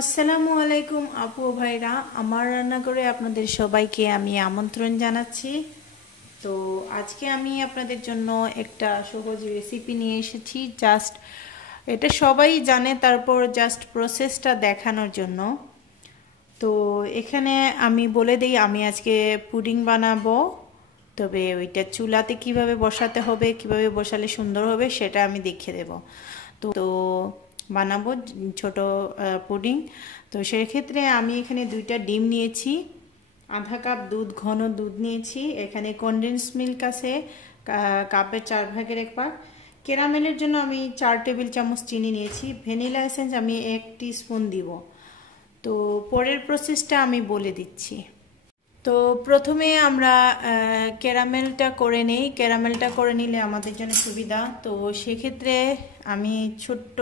আসসালামু আলাইকুম আপু ও ভাইরা, আমার রান্নাঘরে আপনাদের সবাইকে আমি আমন্ত্রণ জানাচ্ছি। তো আজকে আমি আপনাদের জন্য একটা সহজ রেসিপি নিয়ে এসেছি। জাস্ট এটা সবাই জানে, তারপর জাস্ট প্রসেসটা দেখানোর জন্য। তো এখানে আমি বলে দিই, আমি আজকে পুডিং বানাবো। তবে ওইটা চুলাতে কিভাবে বসাতে হবে, কিভাবে বসালে সুন্দর হবে সেটা আমি দেখিয়ে দেব। তো বানাবো ছোট পুডিং। তো সেক্ষেত্রে আমি এখানে 2টা ডিম নিয়েছি, আধা কাপ দুধ, ঘন দুধ নিয়েছি, এখানে কনডেন্স মিল্ক আছে কাপের 4/1 ভাগ। ক্যারামেলের জন্য আমি 4 টেবিল চামচ চিনি নিয়েছি। ভ্যানিলা এসেন্স আমি 1 টিস্পুন দিব। তো পরের প্রসেসটা আমি বলে দিচ্ছি। তো প্রথমে আমরা ক্যারামেলটা করে নেই। ক্যারামেলটা করে নিলে আমাদের জন্য সুবিধা। তো সেক্ষেত্রে আমি ছোট্ট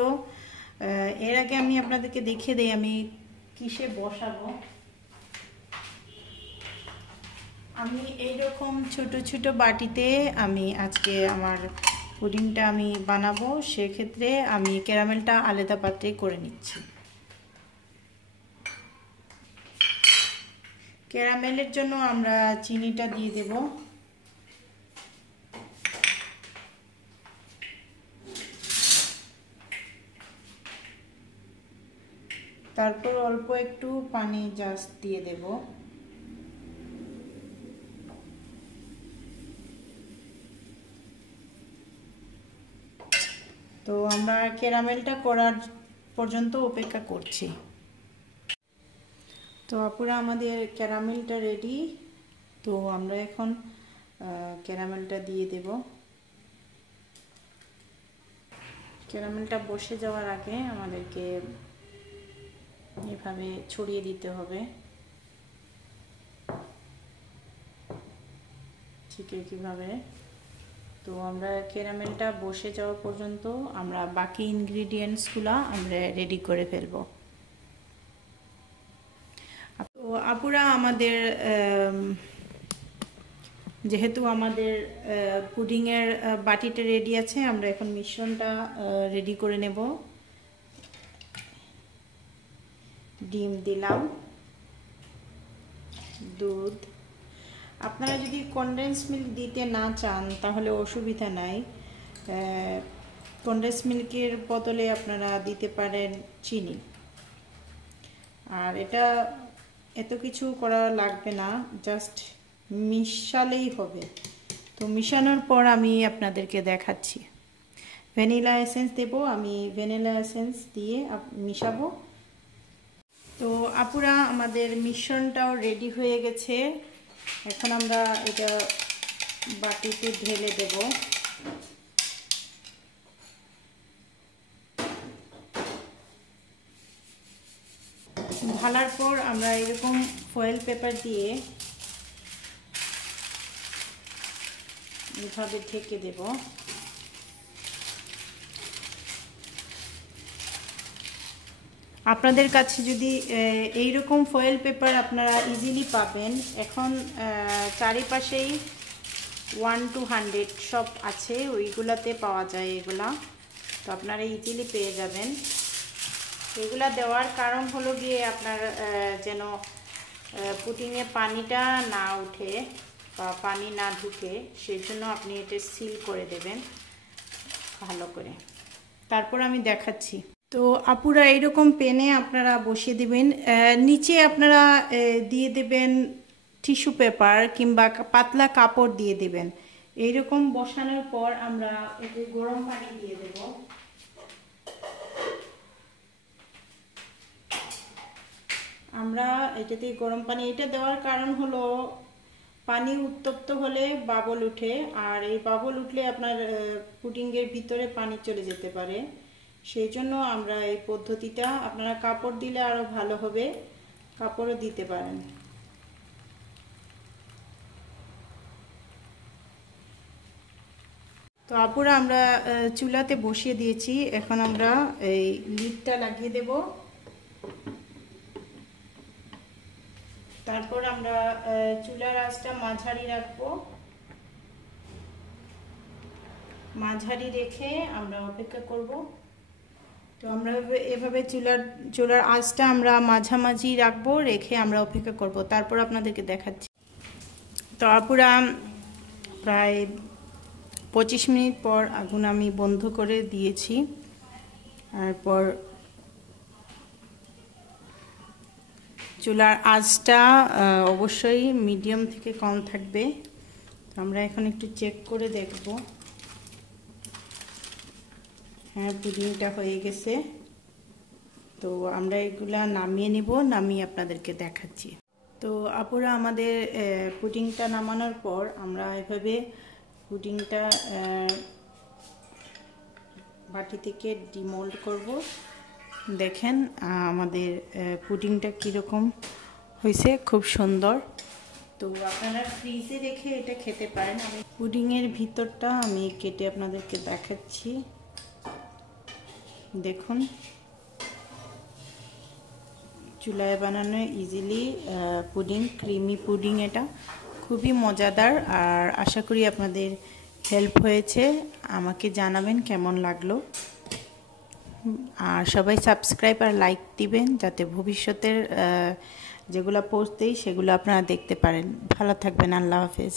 এর আগে আমি আপনাদেরকে দেখিয়ে দিই আমি কিসে বসাবো। আমি এইরকম ছোট ছোট বাটিতে আমি আজকে আমার পুডিংটা আমি বানাবো। সেক্ষেত্রে আমি ক্যারামেলটা আলাদা পাত্রে করে নিচ্ছি। ক্যারামেলের জন্য আমরা চিনিটা দিয়ে দেব। তারপর অল্প একটু পানি জাস্ট দিয়ে দেব। তো আমরা ক্যারামেলটা করার পর্যন্ত অপেক্ষা করছি। তো আপুরা আমাদের ক্যারামেলটা রেডি। তো আমরা এখন ক্যারামেলটা দিয়ে দেব। ক্যারামেলটা বসে যাওয়ার আগে আমাদেরকে এভাবে ছড়িয়ে দিতে হবে। ঠিক কিভাবে। তো আমরা ক্যারামেলটা বসে যাওয়া পর্যন্ত আমরা বাকি ইনগ্রিডিয়েন্টসগুলো আমরা রেডি করে ফেলবো। তো আপুরা আমাদের যেহেতু আমাদের পুডিংয়ের বাটিটা রেডি আছে, আমরা এখন মিশ্রণটা রেডি করে নেব। ডিম দিলাম, দুধ। আপনারা যদি কনডেন্স মিল্ক দিতে না চান তাহলে অসুবিধা নাই। কনডেন্স মিল্কের বদলে আপনারা দিতে পারেন চিনি। আর এটা এত কিছু করা লাগবে না, জাস্ট মিশালেই হবে। তো মিশানোর পর আমি আপনাদেরকে দেখাচ্ছি। ভ্যানিলা এসেন্স দেব, আমি ভ্যানিলা এসেন্স দিয়ে মিশাবো। তো আপুরা আমাদের মিশ্রণটাও রেডি হয়ে গেছে। এখন আমরা এটা বাটিতে ঢেলে দেব। ঢালার পর আমরা এরকম ফয়েল পেপার দিয়ে এভাবে ঢেকে দেব। আপনাদের কাছে যদি এইরকম ফয়েল পেপার আপনারা ইজিলি পাবেন। এখন চারিপাশেই 1 to 100 সব আছে, ওইগুলাতে পাওয়া যায় এগুলা। তো আপনারা ইজিলি পেয়ে যাবেন। এগুলা দেওয়ার কারণ হলো গিয়ে আপনার যেন পুডিংয়ে পানিটা না উঠে বা পানি না ঢুকে, সেই জন্য আপনি এটা সিল করে দেবেন ভালো করে। তারপর আমি দেখাচ্ছি। তো আপুরা এইরকম পেনে আপনারা বসিয়ে দেবেন। নিচে আপনারা দিয়ে দেবেন টিস্যু পেপার কিংবা পাতলা কাপড় দিয়ে দেবেন। এইরকম বসানোর পর আমরা এতে গরম পানি দিয়ে দেব। আমরা এটাতে গরম পানি, এটা দেওয়ার কারণ হলো পানি উত্তপ্ত হলে বাবল উঠে, আর এই বাবল উঠলে আপনার পুডিংয়ের ভিতরে পানি চলে যেতে পারে। সেই জন্য আমরা এই পদ্ধতিটা, আপনারা কাপড় দিলে আরো ভালো হবে, কাপড়ও দিতে পারেন। তো আপুরা আমরা চুলাতে বসিয়ে দিয়েছি। এখন আমরা এই লিডটা লাগিয়ে দেব। তারপর আমরা চুলার আঁচটা মাঝারি রাখবো। মাঝারি রেখে আমরা অপেক্ষা করব। তো আমরা এভাবে চুলার আঁচটা আমরা মাঝামাঝি রাখবো, রেখে আমরা অপেক্ষা করব, তারপর আপনাদেরকে দেখাচ্ছি। তো আপুরা প্রায় 25 মিনিট পর আগুন আমি বন্ধ করে দিয়েছি। তারপর চুলার আঁচটা অবশ্যই মিডিয়াম থেকে কম থাকবে। তো আমরা এখন একটু চেক করে দেখব। হ্যাঁ, পুডিংটা হয়ে গেছে। তো আমরা এগুলা নামিয়ে নিব, নামিয়ে আপনাদেরকে দেখাচ্ছি। তো আপুরা আমাদের পুডিংটা নামানোর পর আমরা এভাবে পুডিংটা বাটি থেকে ডিমোল্ড করব। দেখেন আমাদের পুডিংটা কীরকম হয়েছে, খুব সুন্দর। তো আপনারা ফ্রিজে রেখে এটা খেতে পারেন। আমি পুডিংয়ের ভিতরটা আমি কেটে আপনাদেরকে দেখাচ্ছি। দেখুন, চুলায় বানানো ইজিলি পুডিং, ক্রিমি পুডিং, এটা খুবই মজাদার। আর আশা করি আপনাদের হেল্প হয়েছে। আমাকে জানাবেন কেমন লাগলো। আর সবাই সাবস্ক্রাইব আর লাইক দিবেন, যাতে ভবিষ্যতের যেগুলো পোস্ট দেই সেগুলো আপনারা দেখতে পারেন। ভালো থাকবেন, আল্লাহ হাফেজ।